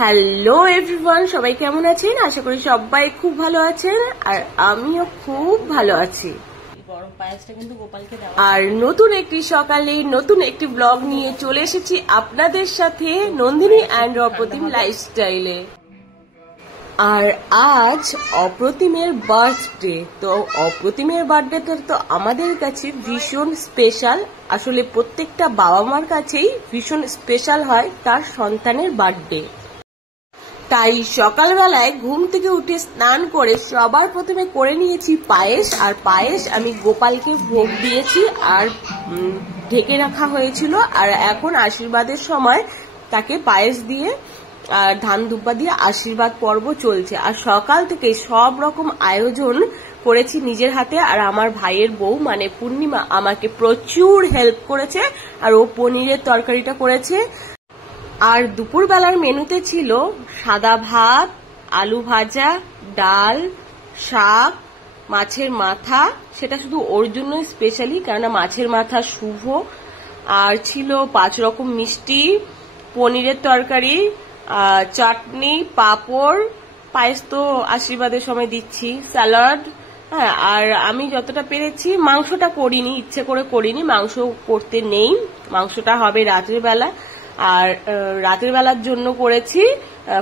Hello everyone, সবাই কেমন আছেন? আশা করি সবাই খুব ভালো আছেন, আর আমিও খুব ভালো আছি। গরম পায়েসটা কিন্তু গোপালকে দাও। আর নতুন একটি সকালে নতুন একটি ব্লগ নিয়ে চলে এসেছি আপনাদের সাথে নন্দিনী অ্যান্ড অপ্রতিম লাইফস্টাইলে। আর আজ অপ্রতিমের বার্থডে। তো অপ্রতিমের বার্থডেটা তো আমাদের কাছে ভীষণ স্পেশাল। আসলে প্রত্যেকটা বাবা মার কাছেই ভীষণ স্পেশাল হয় তার সন্তানের বার্থডে। তাই সকালবেলায় ঘুম থেকে উঠে স্নান করে সবার প্রথমে করে নিয়েছি পায়েস। আর পায়েস আমি গোপালকে ভোগ দিয়েছি আর ঢেকে রাখা হয়েছিল। আর এখন আশীর্বাদের সময় তাকে পায়েস দিয়ে আর ধান দুব্বা দিয়ে আশীর্বাদ পর্ব চলছে। আর সকাল থেকে সব রকম আয়োজন করেছি নিজের হাতে। আর আমার ভাইয়ের বউ মানে পূর্ণিমা আমাকে প্রচুর হেল্প করেছে, আর ও পনিরের তরকারিটা করেছে। আর দুপুরবেলার মেনুতে ছিল সাদা ভাত, আলু ভাজা, ডাল, শাক, মাছের মাথা। সেটা শুধু ওর জন্যই স্পেশালি, কেননা মাছের মাথা শুভ। আর ছিল 5 রকম মিষ্টি, পনিরের তরকারি, চাটনি, পাঁপড়, পায়েস তো আশীর্বাদের সময় দিচ্ছি, স্যালাড। হ্যাঁ, আর আমি যতটা পেরেছি মাংসটা করিনি, ইচ্ছে করে করিনি, মাংস করতে নেই, মাংসটা হবে রাতের বেলা। আর রাতের বেলার জন্য করেছি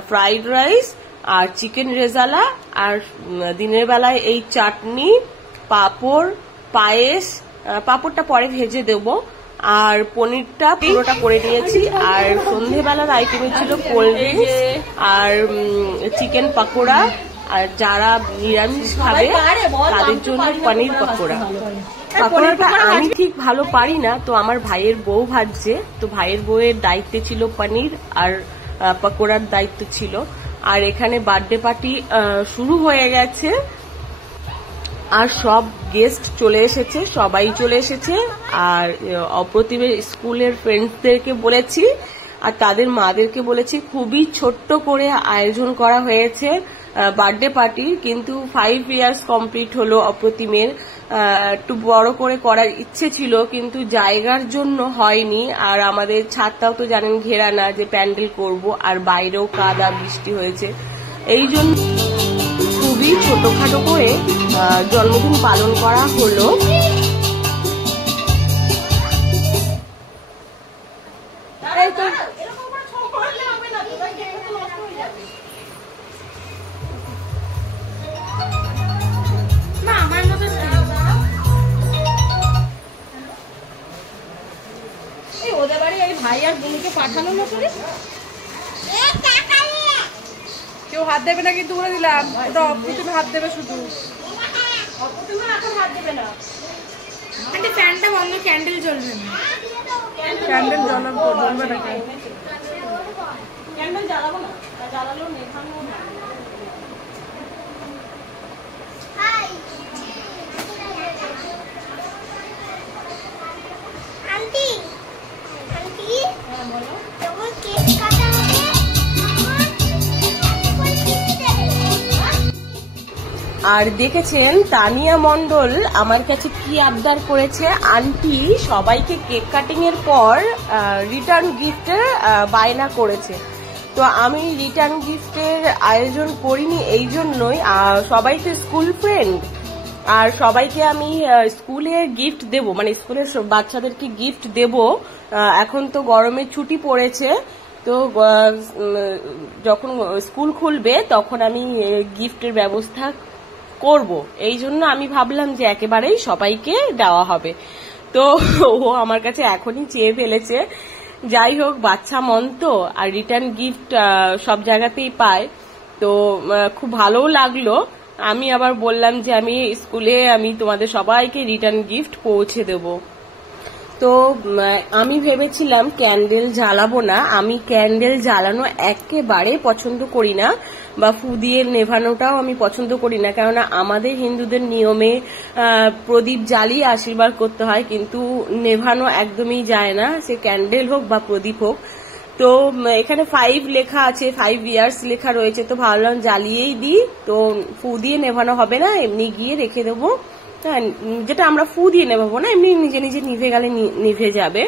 ফ্রাইড রাইস আর চিকেন রেজালা। আর দিনের বেলায় এই চাটনি, পাঁপড়, পায়েস, পাঁপড়টা পরে ভেজে দেব, আর পনিরটা পুরোটা করে নিয়েছি। আর সন্ধেবেলার আইটেমে ছিল কোল্ড ড্রিঙ্কস আর চিকেন পাকোড়া। আর যারা নিরামিষ খাবে তাদের জন্য পনির পাকোড়া। পাকোড়াটা আমি ঠিক ভালো পারি না, তো আমার ভাইয়ের বউ ভাজছে, তো ভাইয়ের বউয়ের দায়িত্বে ছিল পনির আর পাকোড়ার দায়িত্ব ছিল। আর এখানে বার্থডে পার্টি শুরু হয়ে গেছে, আর সব গেস্ট চলে এসেছে, সবাই চলে এসেছে। আর অপ্রতিমের স্কুলের ফ্রেন্ডসদেরকে বলেছি আর তাদের মাদেরকে বলেছি। খুবই ছোট্ট করে আয়োজন করা হয়েছে বার্থডে পার্টি, কিন্তু 5 ইয়ার্স কমপ্লিট হলো অপ্রতিমের। একটু বড় করে করার ইচ্ছে ছিল, কিন্তু জায়গার জন্য হয়নি। আর আমাদের ছাদটাও তো জানেন ঘেরা না যে প্যান্ডেল করব, আর বাইরেও কাদা বৃষ্টি হয়েছে। এই জন্য খুবই ছোটখাটো করে জন্মদিন পালন করা হলো। ওদের বাড়ি এই ভাই আর বোনকে পাঠানো না করে কেউ হাত দেবে না, কিন্তু বলে দিলাম ওটা অপ্রতিমে হাত দেবে, শুধু অপ্রতিমে এখন হাত দেবে না। আন্টি ফ্যানটা বন্ধ, ক্যান্ডেল জ্বলবে না। ক্যান্ডেল জ্বলবে না, ক্যান্ডেল জ্বালাবো না, জ্বালালেও নেভানো না। আন্টি আন্টি হ্যাঁ বলো। তোমার কেক কাটা হবে? আর দেখেছেন তানিয়া মন্ডল আমার কাছে কি আবদার করেছে। আন্টি সবাইকে কেক কাটিং এর পর রিটার্ন গিফটের বায়না করেছে। তো আমি রিটার্ন গিফটের আয়োজন করিনি এই জন্যই, সবাই তো স্কুল ফ্রেন্ড, আর সবাইকে আমি স্কুলে গিফট দেব, মানে স্কুলের বাচ্চাদেরকে গিফট দেব। এখন তো গরমের ছুটি পড়েছে, তো যখন স্কুল খুলবে তখন আমি গিফটের ব্যবস্থা করব। এই জন্য আমি ভাবলাম যে একেবারেই সবাইকে দেওয়া হবে। তো ও আমার কাছে এখনই চেয়ে ফেলেছে। যাই হোক, বাচ্চা মন তো, আর রিটার্ন গিফট সব জায়গাতেই পায়, তো খুব ভালোও লাগলো। আমি আবার বললাম যে আমি স্কুলে আমি তোমাদের সবাইকে রিটার্ন গিফট পৌঁছে দেব। তো আমি ভেবেছিলাম ক্যান্ডেল জ্বালাবো না। আমি ক্যান্ডেল জ্বালানো একেবারে পছন্দ করি না, বা ফু দিয়ে নেভানোটাও আমি পছন্দ করি না, কেননা আমাদের হিন্দুদের নিয়মে প্রদীপ জ্বালিয়ে আশীর্বাদ করতে হয়, কিন্তু নেভানো একদমই যায় না, সে ক্যান্ডেল হোক বা প্রদীপ হোক। তো এখানে 5 লেখা আছে, 5 ইয়ার্স লেখা রয়েছে, তো ভাবলাম জ্বালিয়েই দিই। তো ফু দিয়ে নেভানো হবে না, এমনি গিয়ে রেখে দেবো। হ্যাঁ, যেটা আমরা ফু দিয়ে নেভাবো না, এমনি নিজে নিজে নিভে গেলে নিভে যাবে।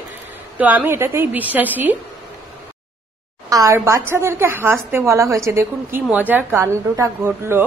তো আমি এটাতেই বিশ্বাসী। আর বাচ্চাদেরকে হাসতে বলা হয়েছে। দেখুন কি মজার কাণ্ডটা ঘটলো।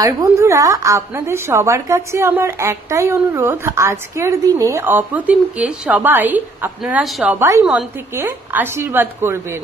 আর বন্ধুরা, আপনাদের সবার কাছে আমার একটাই অনুরোধ, আজকের দিনে অপ্রতিমকে আপনারা সবাই মন থেকে আশীর্বাদ করবেন।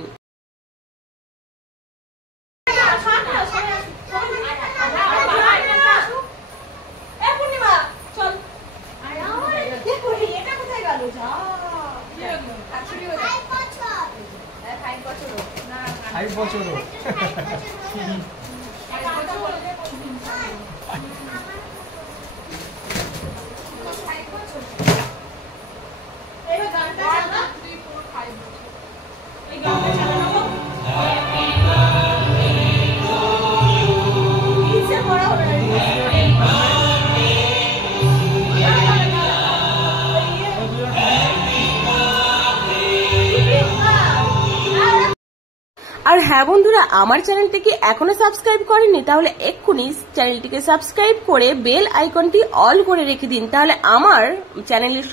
আর হ্যাঁ বন্ধুরা, আমার চ্যানেলটিকে এখনো সাবস্ক্রাইব করেননি তাহলে এক্ষুনি চ্যানেলটিকে সাবস্ক্রাইব করে বেল আইকনটি অল করে রেখে দিন, তাহলে আমার চ্যানেলের